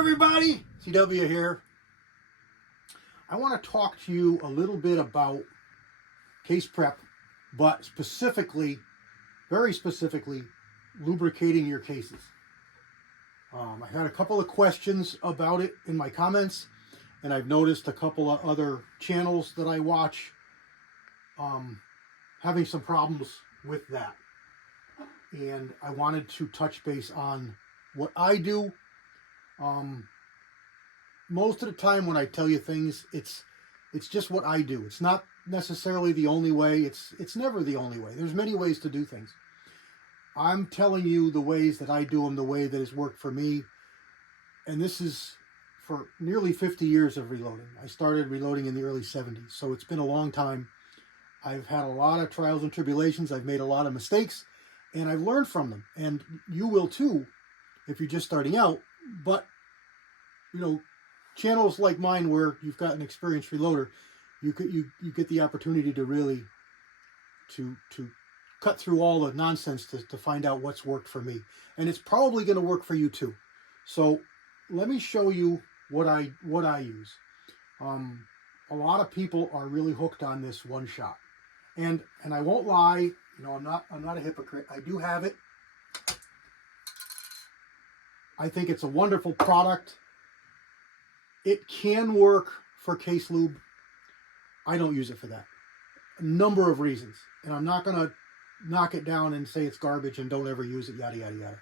everybody, CW here. I want to talk to you a little bit about case prep, but specifically, very specifically, lubricating your cases. I had a couple of questions about it in my comments, and I've noticed a couple of other channels that I watch having some problems with that. And I wanted to touch base on what I do. Most of the time when I tell you things, it's just what I do. It's not necessarily the only way. It's never the only way. There's many ways to do things. I'm telling you the ways that I do them, the way that has worked for me. And this is for nearly 50 years of reloading. I started reloading in the early 70s, so it's been a long time. I've had a lot of trials and tribulations. I've made a lot of mistakes, and I've learned from them. And you will too if you're just starting out. But, you know, channels like mine where you've got an experienced reloader, you get the opportunity to really to cut through all the nonsense to find out what's worked for me. And it's probably going to work for you too. So let me show you what I use. A lot of people are really hooked on this one shot. And I won't lie, you know, I'm not a hypocrite. I do have it. I think it's a wonderful product. It can work for case lube. I don't use it for that. A number of reasons. And I'm not going to knock it down and say it's garbage and don't ever use it, yada, yada, yada.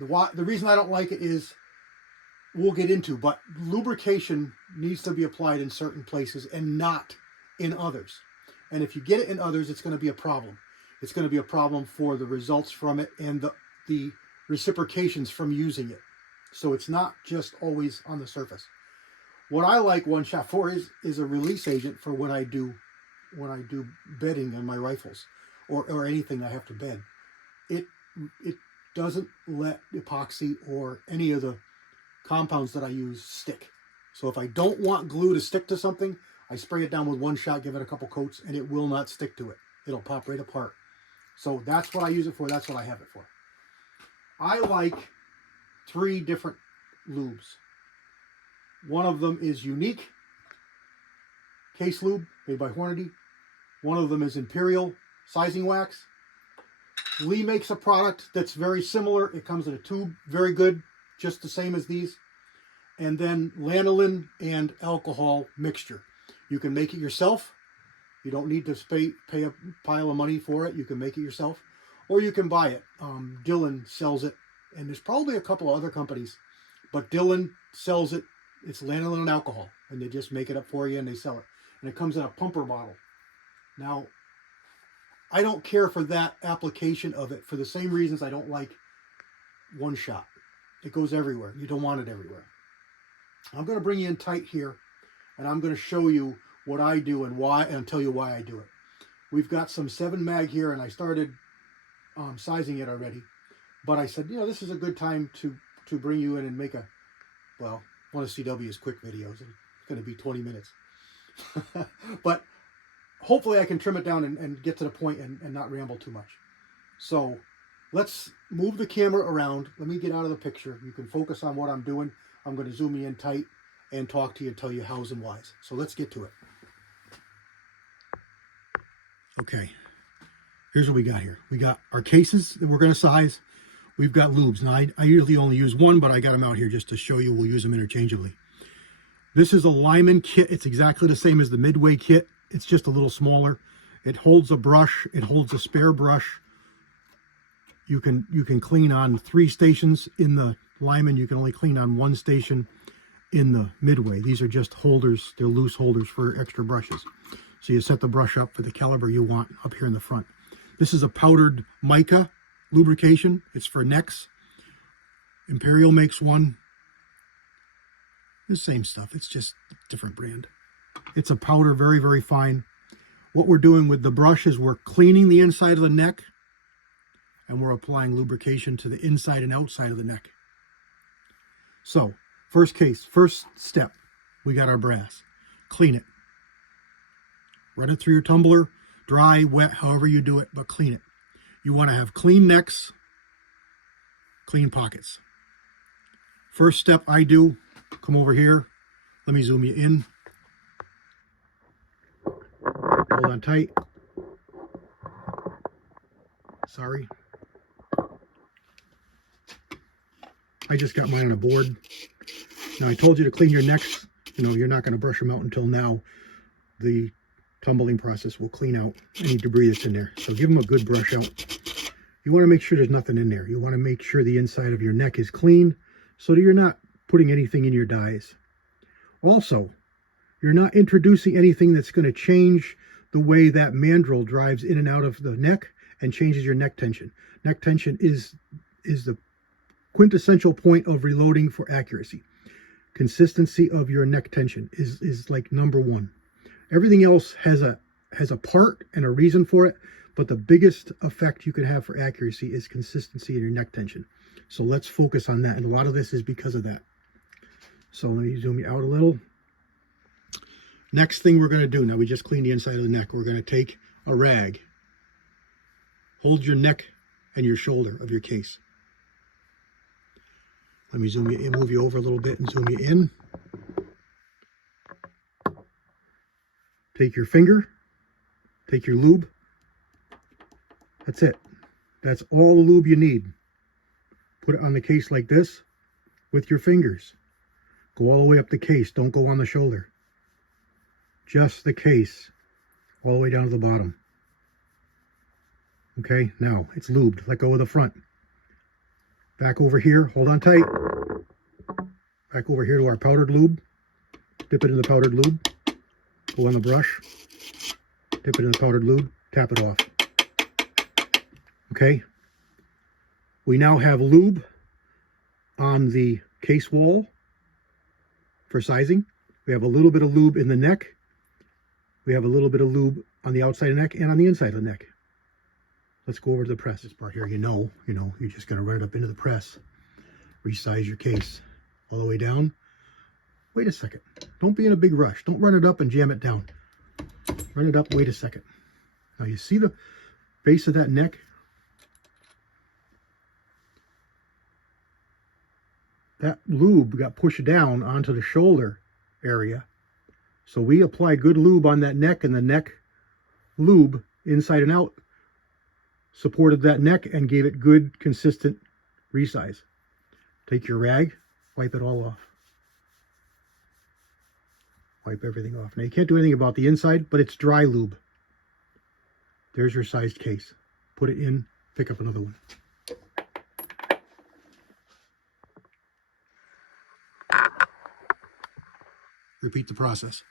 The reason I don't like it is, we'll get into, but lubrication needs to be applied in certain places and not in others. And if you get it in others, it's going to be a problem. It's going to be a problem for the results from it and the reciprocations from using it. So it's not just always on the surface. What I like One Shot for is a release agent for when I do bedding on my rifles or anything I have to bed. It doesn't let epoxy or any of the compounds that I use stick. So if I don't want glue to stick to something, I spray it down with One Shot, give it a couple coats, and it will not stick to it. It'll pop right apart. So that's what I use it for. That's what I have it for. I like 3 different lubes. One of them is Unique Case Lube, made by Hornady. One of them is Imperial Sizing Wax. Lee makes a product that's very similar. It comes in a tube, very good, just the same as these. And then lanolin and alcohol mixture. You can make it yourself. You don't need to pay a pile of money for it. You can make it yourself, or you can buy it. Dillon sells it, and there's probably a couple of other companies, but Dillon sells it. It's lanolin and alcohol, and they just make it up for you and they sell it. And it comes in a pumper bottle. Now, I don't care for that application of it for the same reasons I don't like One Shot. It goes everywhere. You don't want it everywhere. I'm going to bring you in tight here, and I'm going to show you what I do and why, and tell you why I do it. We've got some 7 mag here, and I started sizing it already. But I said, you know, this is a good time to bring you in and make one of CW's quick videos. It's going to be 20 minutes. But hopefully I can trim it down and get to the point and not ramble too much. So let's move the camera around. Let me get out of the picture. You can focus on what I'm doing. I'm going to zoom you in tight and talk to you and tell you hows and whys. So let's get to it. Okay, here's what we got here. We got our cases that we're going to size. We've got lubes. Now, I usually only use one, but I got them out here just to show you. We'll use them interchangeably. This is a Lyman kit. It's exactly the same as the Midway kit. It's just a little smaller. It holds a brush. It holds a spare brush. You can clean on 3 stations in the Lyman. You can only clean on 1 station in the Midway. These are just holders. They're loose holders for extra brushes. So you set the brush up for the caliber you want up here in the front. This is a powdered mica lubrication. It's for necks. Imperial makes one. The same stuff. It's just a different brand. It's a powder, very, very fine. What we're doing with the brush is we're cleaning the inside of the neck, and we're applying lubrication to the inside and outside of the neck. So, first step, we got our brass. Clean it. Run it through your tumbler, dry, wet, however you do it, but clean it. You want to have clean necks, clean pockets. First step I do, come over here. Let me zoom you in. Hold on tight. Sorry. I just got mine on a board. Now I told you to clean your necks. You know, you're not going to brush them out until now. The tumbling process will clean out any debris that's in there. So give them a good brush out. You want to make sure there's nothing in there. You want to make sure the inside of your neck is clean so that you're not putting anything in your dyes. Also, you're not introducing anything that's going to change the way that mandrel drives in and out of the neck and changes your neck tension. Neck tension is the quintessential point of reloading for accuracy. Consistency of your neck tension is like number one. Everything else has a part and a reason for it, but the biggest effect you can have for accuracy is consistency in your neck tension. So let's focus on that, and a lot of this is because of that. So let me zoom you out a little. Next thing we're going to do, now we just cleaned the inside of the neck, we're going to take a rag, hold your neck and your shoulder of your case. Let me zoom you in, move you over a little bit and zoom you in. Take your finger, take your lube. That's it. That's all the lube you need. Put it on the case like this with your fingers. Go all the way up the case. Don't go on the shoulder. Just the case. All the way down to the bottom. Okay, now it's lubed. Let go of the front. Back over here. Hold on tight. Back over here to our powdered lube. Dip it in the powdered lube. Go on the brush. Dip it in the powdered lube. Tap it off. Okay. We now have lube on the case wall for sizing. We have a little bit of lube in the neck. We have a little bit of lube on the outside of the neck and on the inside of the neck. Let's go over to the press. This part here, you know, you're just going to run it up into the press. Resize your case all the way down. Wait a second. Don't be in a big rush. Don't run it up and jam it down. Run it up, wait a second. Now you see the base of that neck? That lube got pushed down onto the shoulder area. So we applied good lube on that neck, and the neck lube inside and out supported that neck and gave it good, consistent resize. Take your rag, wipe it all off. Wipe everything off. Now you can't do anything about the inside, but it's dry lube. There's your sized case. Put it in, pick up another one. Repeat the process.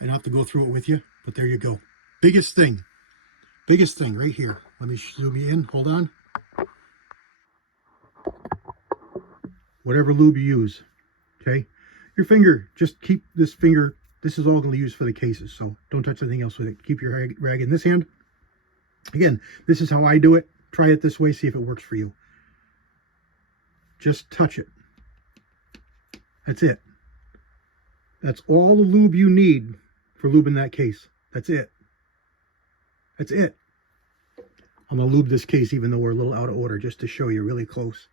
I don't have to go through it with you, but there you go. Biggest thing right here. Let me zoom you in. Hold on. Whatever lube you use, okay? Your finger, just keep this finger. This is all going to use for the cases, so don't touch anything else with it. Keep your rag in this hand. Again, this is how I do it. Try it this way, see if it works for you. Just touch it. That's it. That's all the lube you need for lubing that case. That's it. That's it. I'm going to lube this case even though we're a little out of order, just to show you really close.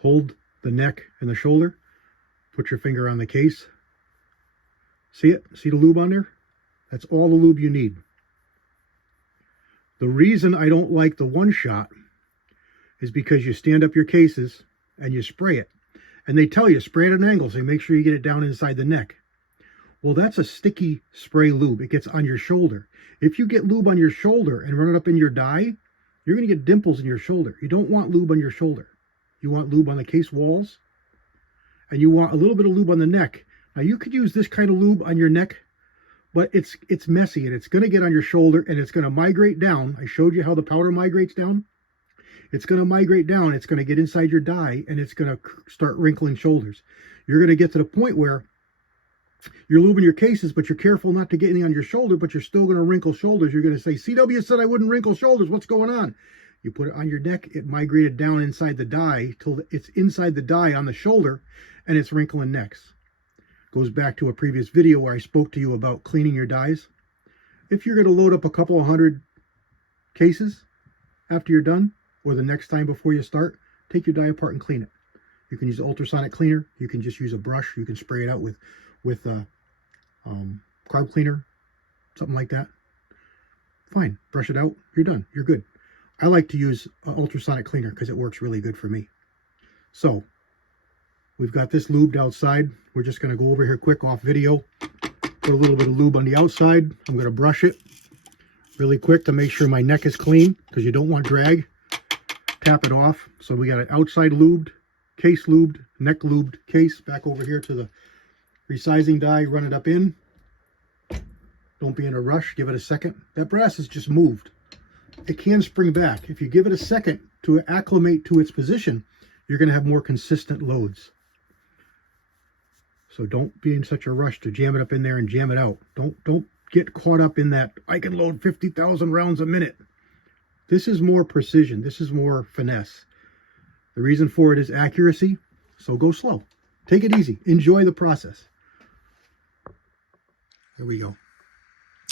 Hold the neck and the shoulder. Put your finger on the case. See it? See the lube on there? That's all the lube you need. The reason I don't like the one shot is because you stand up your cases and you spray it. And they tell you, spray it at an angle, so make sure you get it down inside the neck. Well, that's a sticky spray lube. It gets on your shoulder. If you get lube on your shoulder and run it up in your dye, you're going to get dimples in your shoulder. You don't want lube on your shoulder. You want lube on the case walls, and you want a little bit of lube on the neck. Now, you could use this kind of lube on your neck, but it's messy, and it's going to get on your shoulder, and it's going to migrate down. I showed you how the powder migrates down. It's going to migrate down. It's going to get inside your dye, and it's going to start wrinkling shoulders. You're going to get to the point where you're lubing your cases, but you're careful not to get anything on your shoulder, but you're still going to wrinkle shoulders. You're going to say, CW said I wouldn't wrinkle shoulders. What's going on? You put it on your neck. It migrated down inside the dye till it's inside the dye on the shoulder, and it's wrinkling necks. Goes back to a previous video where I spoke to you about cleaning your dyes. If you're going to load up a couple of 100 cases after you're done, or the next time before you start, take your dye apart and clean it. You can use an ultrasonic cleaner. You can just use a brush. You can spray it out with carb cleaner, something like that. Fine, brush it out. You're done. You're good. I like to use an ultrasonic cleaner because it works really good for me. So we've got this lubed outside. We're just going to go over here quick off video. Put a little bit of lube on the outside. I'm going to brush it really quick to make sure my neck is clean because you don't want drag. Tap it off. So we got an outside lubed, case lubed, neck lubed case. Back over here to the resizing die. Run it up in. Don't be in a rush. Give it a second. That brass is just moved. It can spring back. If you give it a second to acclimate to its position, you're going to have more consistent loads. So don't be in such a rush to jam it up in there and jam it out. Don't get caught up in that, I can load 50,000 rounds a minute. This is more precision. This is more finesse. The reason for it is accuracy. So go slow. Take it easy. Enjoy the process. There we go.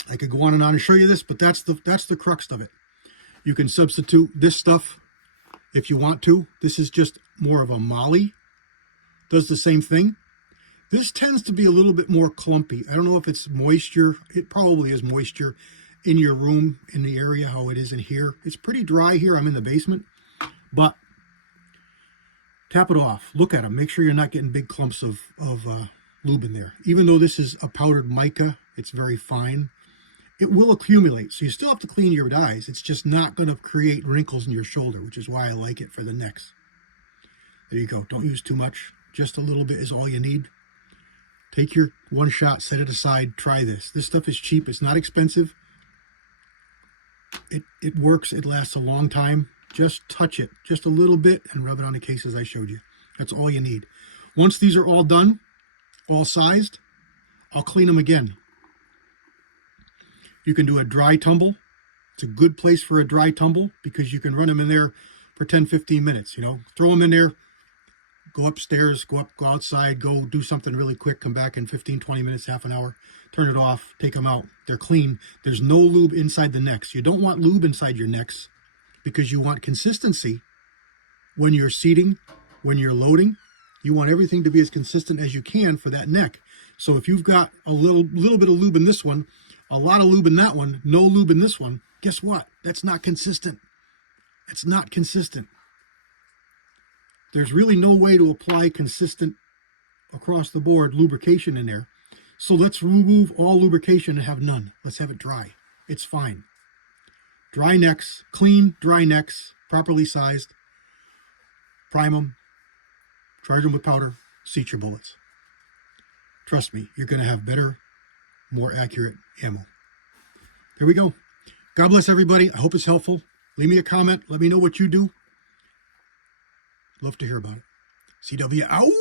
I could go on and show you this, but that's the crux of it. You can substitute this stuff if you want to. This is just more of a molly. Does the same thing. This tends to be a little bit more clumpy. I don't know if it's moisture. It probably is moisture in your room, in the area, how it is in here. It's pretty dry here. I'm in the basement. But tap it off. Look at them. Make sure you're not getting big clumps of lube in there. Even though this is a powdered mica, it's very fine. It will accumulate. So you still have to clean your dies. It's just not going to create wrinkles in your shoulder, which is why I like it for the necks. There you go. Don't use too much. Just a little bit is all you need. Take your one shot, set it aside, try this. This stuff is cheap. It's not expensive. It works. It lasts a long time. Just touch it just a little bit and rub it on the cases I showed you. That's all you need. Once these are all done, all sized, I'll clean them again. You can do a dry tumble. It's a good place for a dry tumble because you can run them in there for 10-15 minutes. You know, throw them in there, go upstairs, go outside, go do something really quick, come back in 15-20 minutes, half an hour, turn it off, take them out. They're clean. There's no lube inside the necks. You don't want lube inside your necks because you want consistency when you're seating, when you're loading. You want everything to be as consistent as you can for that neck. So if you've got a little bit of lube in this one, a lot of lube in that one, no lube in this one, guess what? That's not consistent. It's not consistent. There's really no way to apply consistent across the board lubrication in there. So let's remove all lubrication and have none. Let's have it dry. It's fine. Dry necks, clean, dry necks, properly sized. Prime them, charge them with powder, seat your bullets. Trust me, you're going to have better, more accurate ammo. There we go. God bless everybody. I hope it's helpful. Leave me a comment. Let me know what you do. Love to hear about it. CW out.